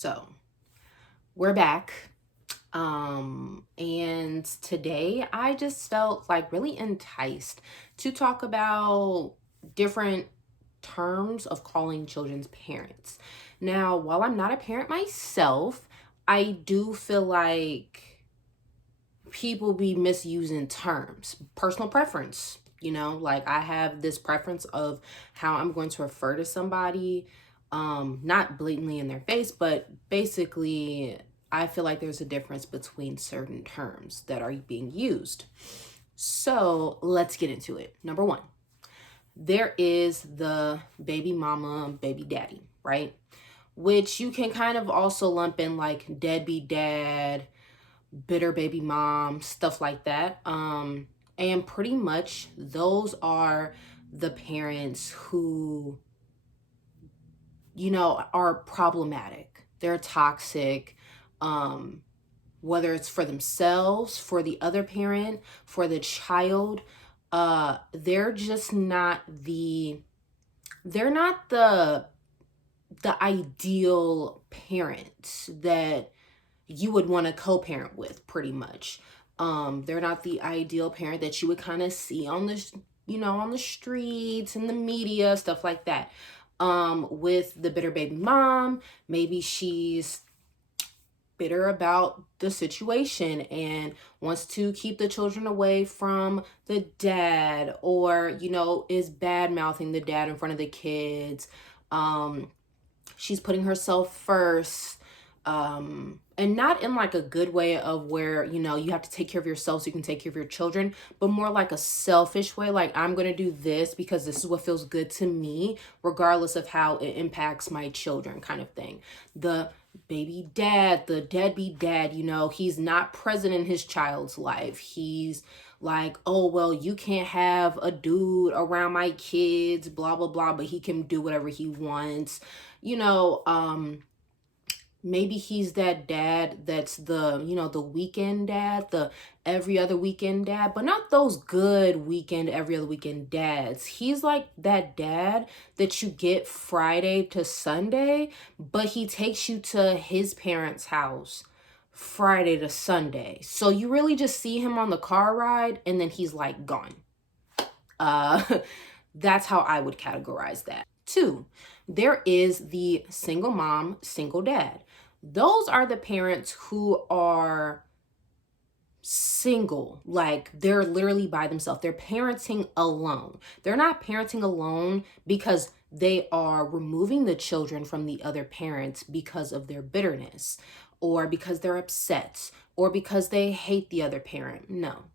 So we're back. And today I just felt like really enticed to talk about different terms of calling children's parents. Now, while I'm not a parent myself, I do feel like people be misusing terms. Personal preference, like I have this preference of how I'm going to refer to somebody, not blatantly in their face, but basically I feel like there's a difference between certain terms that are being used. So let's get into it. Number one, there is the baby mama, baby daddy, right? Which you can kind of also lump in like deadbeat dad, bitter baby mom, stuff like that. And pretty much those are the parents who, are problematic. They're toxic. Whether it's for themselves, for the other parent, for the child, they're just not they're not the ideal parents that you would want to co-parent with, pretty much. They're not the ideal parent that you would kind of see on on the streets and the media, stuff like that. With the bitter baby mom, maybe she's bitter about the situation and wants to keep the children away from the dad, or is bad mouthing the dad in front of the kids. She's putting herself first, and not in like a good way of where you have to take care of yourself so you can take care of your children, but more like a selfish way, like I'm gonna do this because this is what feels good to me regardless of how it impacts my children, kind of thing. The baby dad, the deadbeat dad, he's not present in his child's life. He's like, oh well, you can't have a dude around my kids, blah blah blah, but he can do whatever he wants. you know um Maybe he's that dad that's the weekend dad, the every other weekend dad, but not those good weekend, every other weekend dads. He's like that dad that you get Friday to Sunday, but he takes you to his parents' house Friday to Sunday. So you really just see him on the car ride and then he's like gone. Uh, that's how I would categorize that. Two, there is the single mom, single dad. Those are the parents who are single, like they're literally by themselves. They're parenting alone. They're not parenting alone because they are removing the children from the other parents because of their bitterness, or because they're upset, or because they hate the other parent. No.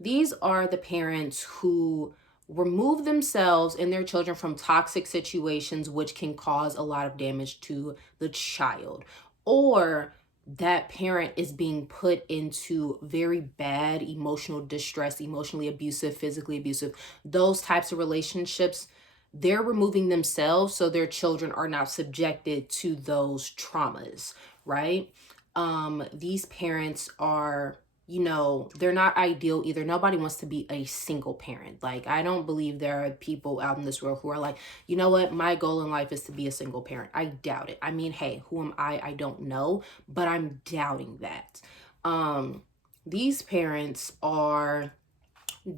These are the parents who remove themselves and their children from toxic situations, which can cause a lot of damage to the child. Or that parent is being put into very bad emotional distress, emotionally abusive, physically abusive, those types of relationships. They're removing themselves so their children are not subjected to those traumas, right? These parents are, they're not ideal either. Nobody wants to be a single parent. Like, I don't believe there are people out in this world who are like, you know what, my goal in life is to be a single parent. I doubt it. I mean, hey, who am I? I don't know, but I'm doubting that. These parents are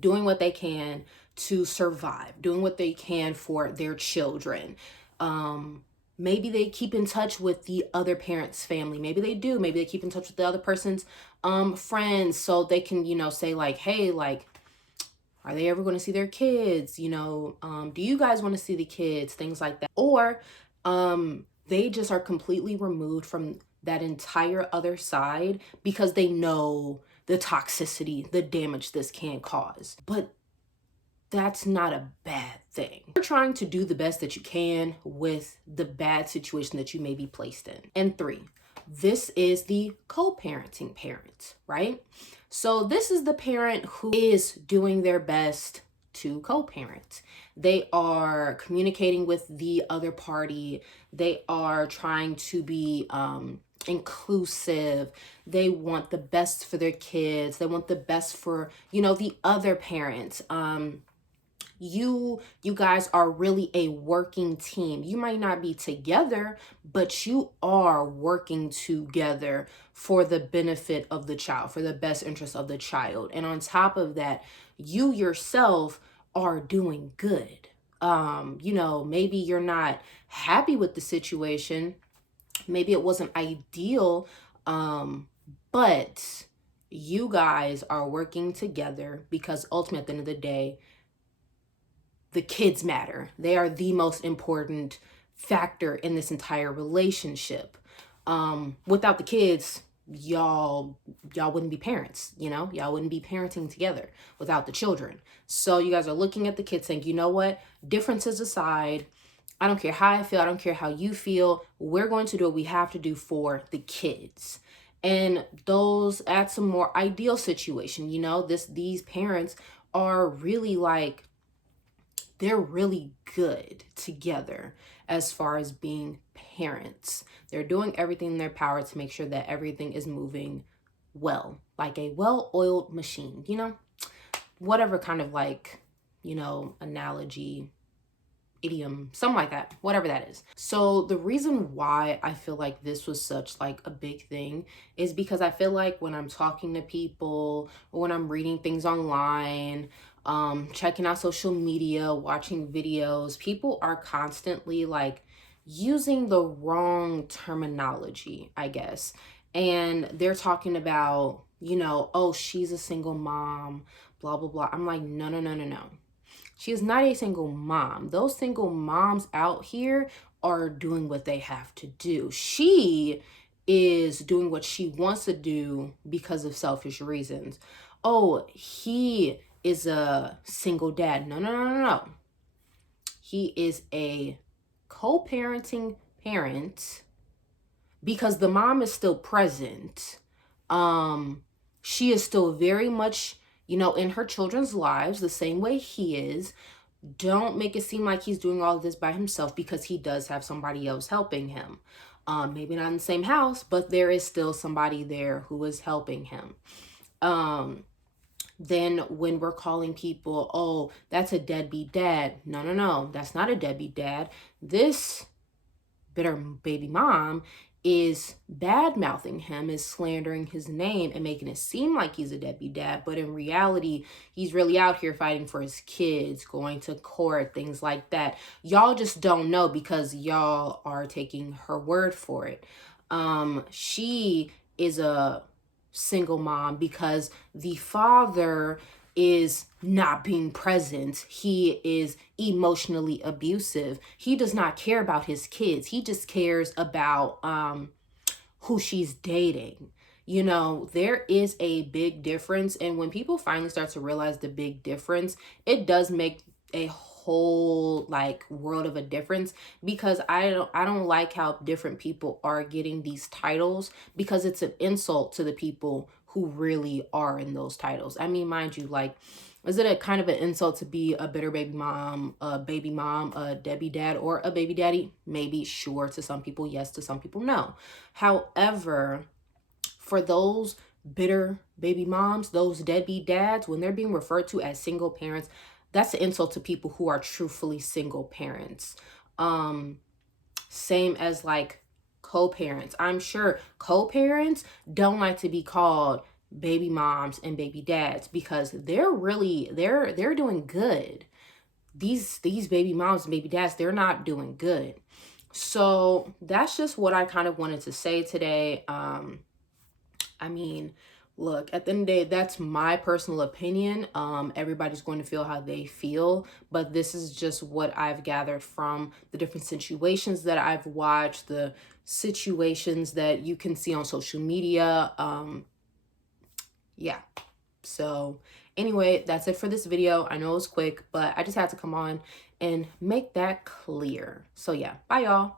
doing what they can to survive, doing what they can for their children. Maybe they keep in touch with the other parent's family. Maybe they do. Maybe they keep in touch with the other person's friends, so they can, say like, hey, like, are they ever going to see their kids? Do you guys want to see the kids? Things like that. Or they just are completely removed from that entire other side because they know the toxicity, the damage this can cause. But that's not a bad thing. You're trying to do the best that you can with the bad situation that you may be placed in. And three, this is the co-parenting parent, right? So this is the parent who is doing their best to co-parent. They are communicating with the other party. They are trying to be inclusive. They want the best for their kids. They want the best for, the other parents. You guys are really a working team. You might not be together, but you are working together for the benefit of the child, for the best interest of the child. And on top of that, you yourself are doing good. Maybe you're not happy with the situation. Maybe it wasn't ideal, but you guys are working together because ultimately at the end of the day, the kids matter. They are the most important factor in this entire relationship. Without the kids, y'all wouldn't be parents, y'all wouldn't be parenting together without the children. So you guys are looking at the kids saying, you know what, differences aside, I don't care how I feel, I don't care how you feel, we're going to do what we have to do for the kids. And those at some more ideal situation, these parents are really like, they're really good together as far as being parents. They're doing everything in their power to make sure that everything is moving well, like a well-oiled machine, whatever kind of analogy, idiom, something like that, whatever that is. So the reason why I feel like this was such like a big thing is because I feel like when I'm talking to people or when I'm reading things online, checking out social media, watching videos, people are constantly like using the wrong terminology, I guess. And they're talking about, oh, she's a single mom, blah, blah, blah. I'm like, no, no, no, no, no. She is not a single mom. Those single moms out here are doing what they have to do. She is doing what she wants to do because of selfish reasons. Oh, he is a single dad. No, no, no, no, no. He is a co-parenting parent because the mom is still present. She is still very much, in her children's lives, the same way he is. Don't make it seem like he's doing all of this by himself, because he does have somebody else helping him. Maybe not in the same house, but there is still somebody there who is helping him. Then when we're calling people, oh, that's a deadbeat dad. No, no, no, that's not a deadbeat dad. This bitter baby mom is bad mouthing him, is slandering his name and making it seem like he's a deadbeat dad. But in reality, he's really out here fighting for his kids, going to court, things like that. Y'all just don't know because y'all are taking her word for it. She is a single mom because the father is not being present. He is emotionally abusive. He does not care about his kids. He just cares about who she's dating. There is a big difference. And when people finally start to realize the big difference, it does make a whole world of a difference, because I don't like how different people are getting these titles, because it's an insult to the people who really are in those titles. I mean, mind you, is it a kind of an insult to be a bitter baby mom, a deadbeat dad, or a baby daddy? Maybe, sure. To some people, yes. To some people, no. However, for those bitter baby moms, those deadbeat dads, when they're being referred to as single parents, that's an insult to people who are truthfully single parents. Same as co-parents. I'm sure co-parents don't like to be called baby moms and baby dads, because they're doing good. These baby moms and baby dads, they're not doing good. So that's just what I kind of wanted to say today. I mean, look, at the end of the day, that's my personal opinion. Everybody's going to feel how they feel, but this is just what I've gathered from the different situations that I've watched, the situations that you can see on social media. Yeah. So anyway, that's it for this video. I know it was quick, but I just had to come on and make that clear. So yeah, bye y'all.